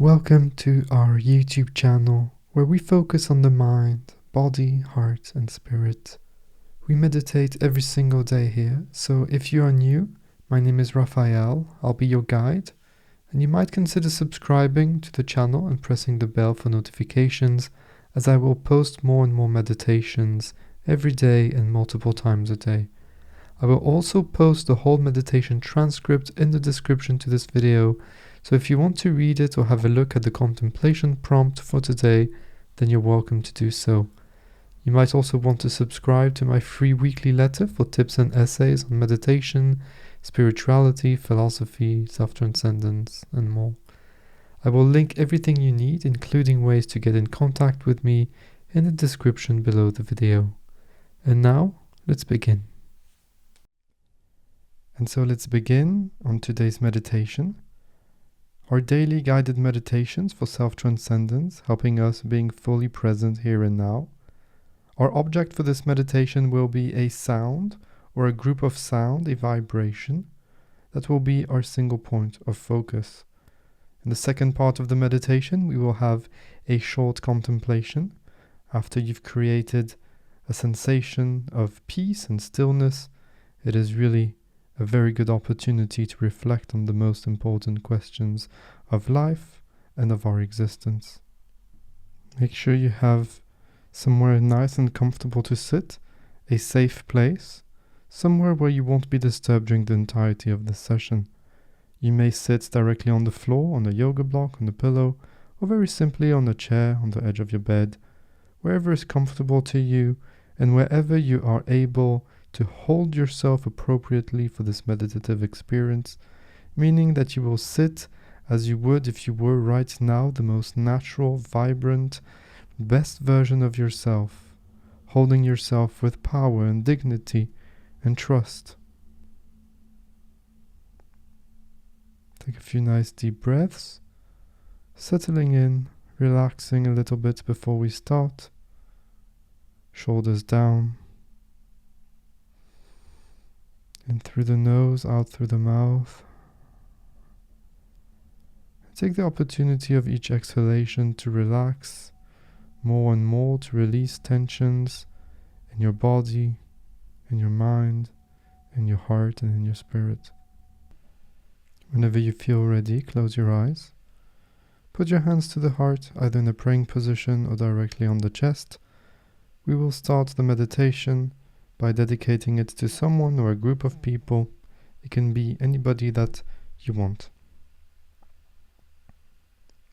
Welcome to our YouTube channel where we focus on the mind, body, heart and spirit. We meditate every single day here, so if you are new, my name is Raphael, I'll be your guide, and you might consider subscribing to the channel and pressing the bell for notifications, as I will post more and more meditations every day and multiple times a day. I will also post the whole meditation transcript in the description to this video, so if you want to read it or have a look at the contemplation prompt for today, then you're welcome to do so. You might also want to subscribe to my free weekly letter for tips and essays on meditation, spirituality, philosophy, self-transcendence, and more. I will link everything you need, including ways to get in contact with me, in the description below the video. And now, let's begin. And so let's begin on today's meditation. Our daily guided meditations for self-transcendence, helping us being fully present here and now. Our object for this meditation will be a sound or a group of sound, a vibration. That will be our single point of focus. In the second part of the meditation, we will have a short contemplation. After you've created a sensation of peace and stillness, it is really a very good opportunity to reflect on the most important questions of life and of our existence. Make sure you have somewhere nice and comfortable to sit, a safe place, somewhere where you won't be disturbed during the entirety of the session. You may sit directly on the floor, on a yoga block, on a pillow, or very simply on a chair on the edge of your bed, wherever is comfortable to you and wherever you are able to hold yourself appropriately for this meditative experience, meaning that you will sit as you would if you were right now the most natural, vibrant, best version of yourself, holding yourself with power and dignity and trust. Take a few nice deep breaths, settling in, relaxing a little bit before we start. Shoulders down. In through the nose, out through the mouth. Take the opportunity of each exhalation to relax more and more, to release tensions in your body, in your mind, in your heart and in your spirit. Whenever you feel ready, close your eyes. Put your hands to the heart, either in a praying position or directly on the chest. We will start the meditation by dedicating it to someone or a group of people. It can be anybody that you want.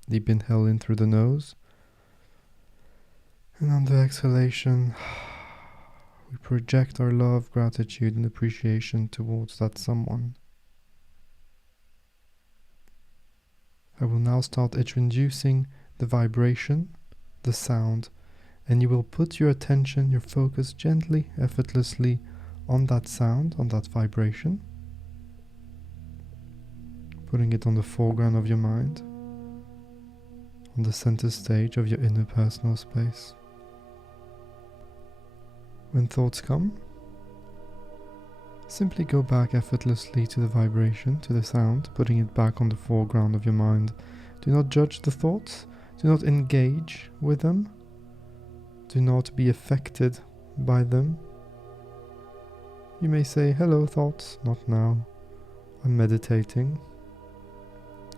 Deep inhale in through the nose. And on the exhalation, we project our love, gratitude and appreciation towards that someone. I will now start introducing the vibration, the sound, and you will put your attention, your focus gently, effortlessly on that sound, on that vibration, putting it on the foreground of your mind, on the center stage of your inner personal space. When thoughts come, simply go back effortlessly to the vibration, to the sound, putting it back on the foreground of your mind. Do not judge the thoughts, do not engage with them. Do not be affected by them. You may say, "Hello thoughts, not now. I'm meditating.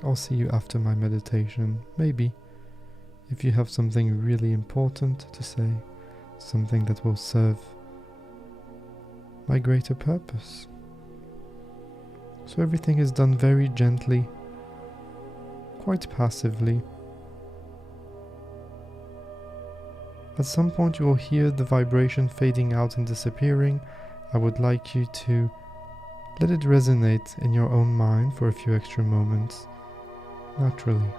I'll see you after my meditation." Maybe, if you have something really important to say, something that will serve my greater purpose. So everything is done very gently, quite passively. At some point you will hear the vibration fading out and disappearing. I would like you to let it resonate in your own mind for a few extra moments, naturally.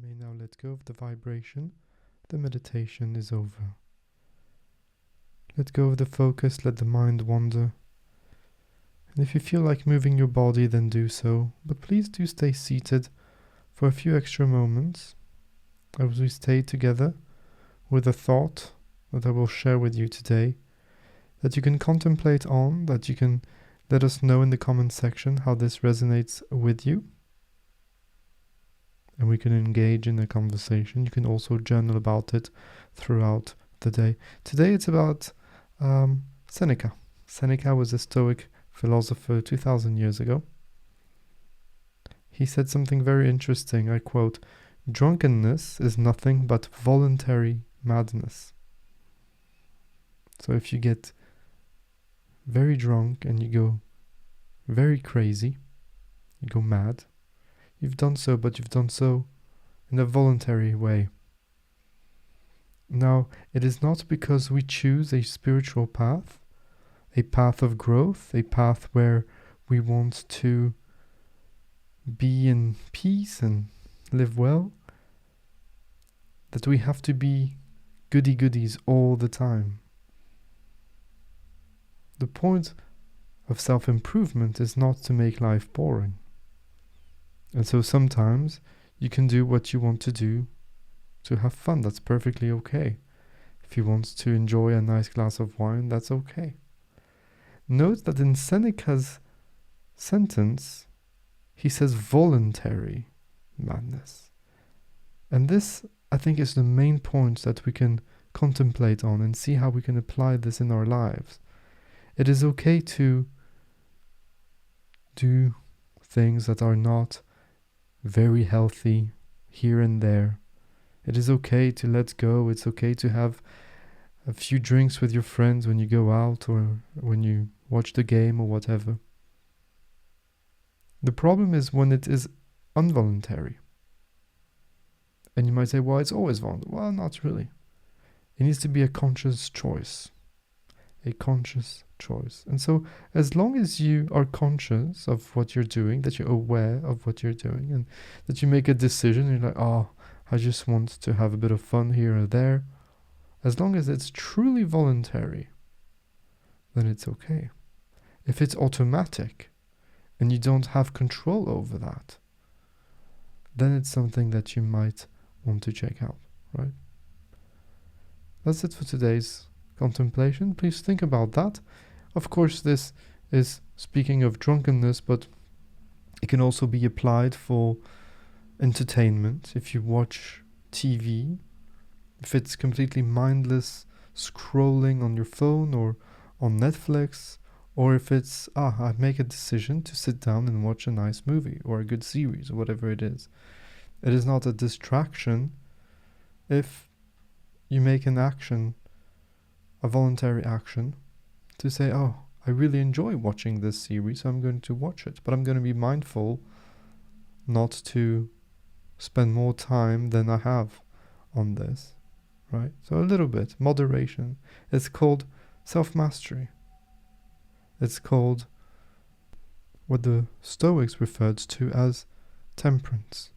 You may now let go of the vibration. The meditation is over. Let go of the focus, let the mind wander. And if you feel like moving your body, then do so. But please do stay seated for a few extra moments as we stay together with a thought that I will share with you today, that you can contemplate on, that you can let us know in the comment section how this resonates with you. And we can engage in a conversation. You can also journal about it throughout the day. Today it's about Seneca. Seneca was a Stoic philosopher 2000 years ago. He said something very interesting. I quote, "Drunkenness is nothing but voluntary madness." So if you get very drunk and you go very crazy, you go mad, you've done so, but you've done so in a voluntary way. Now, it is not because we choose a spiritual path, a path of growth, a path where we want to be in peace and live well, that we have to be goody-goodies all the time. The point of self-improvement is not to make life boring. And so sometimes you can do what you want to do to have fun. That's perfectly okay. If you want to enjoy a nice glass of wine, that's okay. Note that in Seneca's sentence, he says voluntary madness. And this, I think, is the main point that we can contemplate on and see how we can apply this in our lives. It is okay to do things that are not very healthy here and there. It is okay to let go. It's okay to have a few drinks with your friends when you go out or when you watch the game or whatever. The problem is when it is involuntary. And you might say, well, it's always voluntary. Well, not really. It needs to be a conscious choice. A conscious choice. And so as long as you are conscious of what you're doing, that you're aware of what you're doing, and that you make a decision, you're like, oh, I just want to have a bit of fun here or there. As long as it's truly voluntary, then it's okay. If it's automatic and you don't have control over that, then it's something that you might want to check out, right? That's it for today's contemplation. Please think about that. Of course, this is speaking of drunkenness, but it can also be applied for entertainment. If you watch TV, if it's completely mindless scrolling on your phone or on Netflix, or if it's, I make a decision to sit down and watch a nice movie or a good series or whatever it is. It is not a distraction if you make an action, a voluntary action, to say, oh, I really enjoy watching this series, so I'm going to watch it. But I'm going to be mindful not to spend more time than I have on this, right? So a little bit, moderation. It's called self-mastery. It's called what the Stoics referred to as temperance.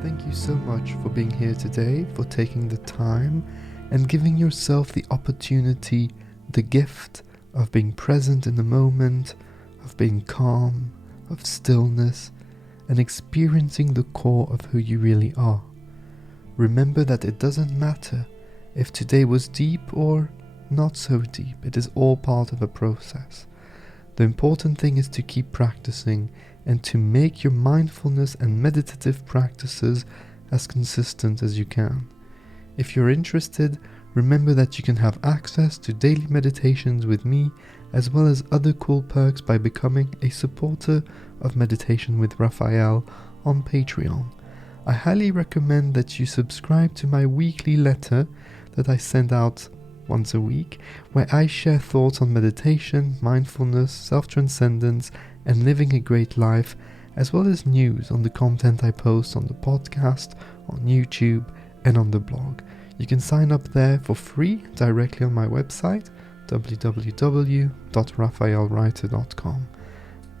Thank you so much for being here today, for taking the time and giving yourself the opportunity, the gift of being present in the moment, of being calm, of stillness, and experiencing the core of who you really are. Remember that it doesn't matter if today was deep or not so deep. It is all part of a process. The important thing is to keep practicing and to make your mindfulness and meditative practices as consistent as you can. If you're interested, remember that you can have access to daily meditations with me, as well as other cool perks by becoming a supporter of Meditation with Raphael on Patreon. I highly recommend that you subscribe to my weekly letter that I send out once a week, where I share thoughts on meditation, mindfulness, self-transcendence, and living a great life, as well as news on the content I post on the podcast, on YouTube, and on the blog. You can sign up there for free directly on my website, www.raphaelreiter.com.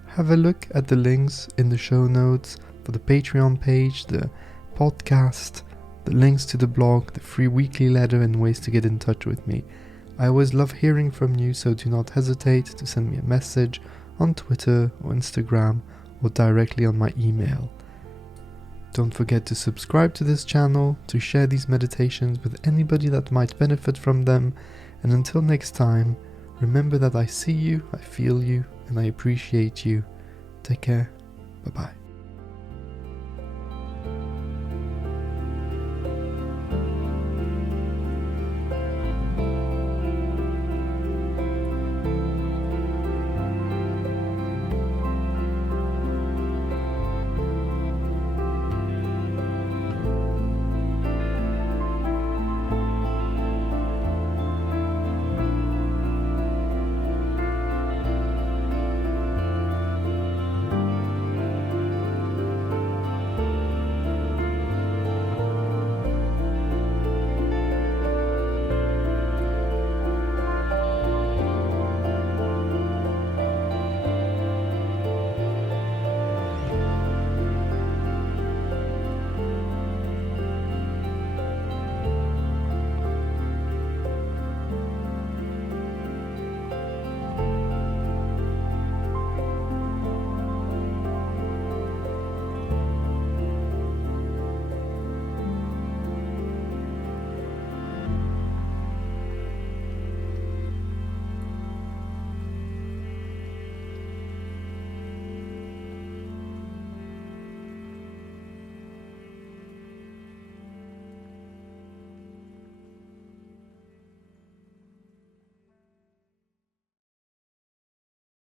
Have a look at the links in the show notes for the Patreon page, the podcast, the links to the blog, the free weekly letter, and ways to get in touch with me. I always love hearing from you, so do not hesitate to send me a message on Twitter or Instagram or directly on my email. Don't forget to subscribe to this channel, to share these meditations with anybody that might benefit from them, and until next time, remember that I see you, I feel you, and I appreciate you. Take care. Bye-bye.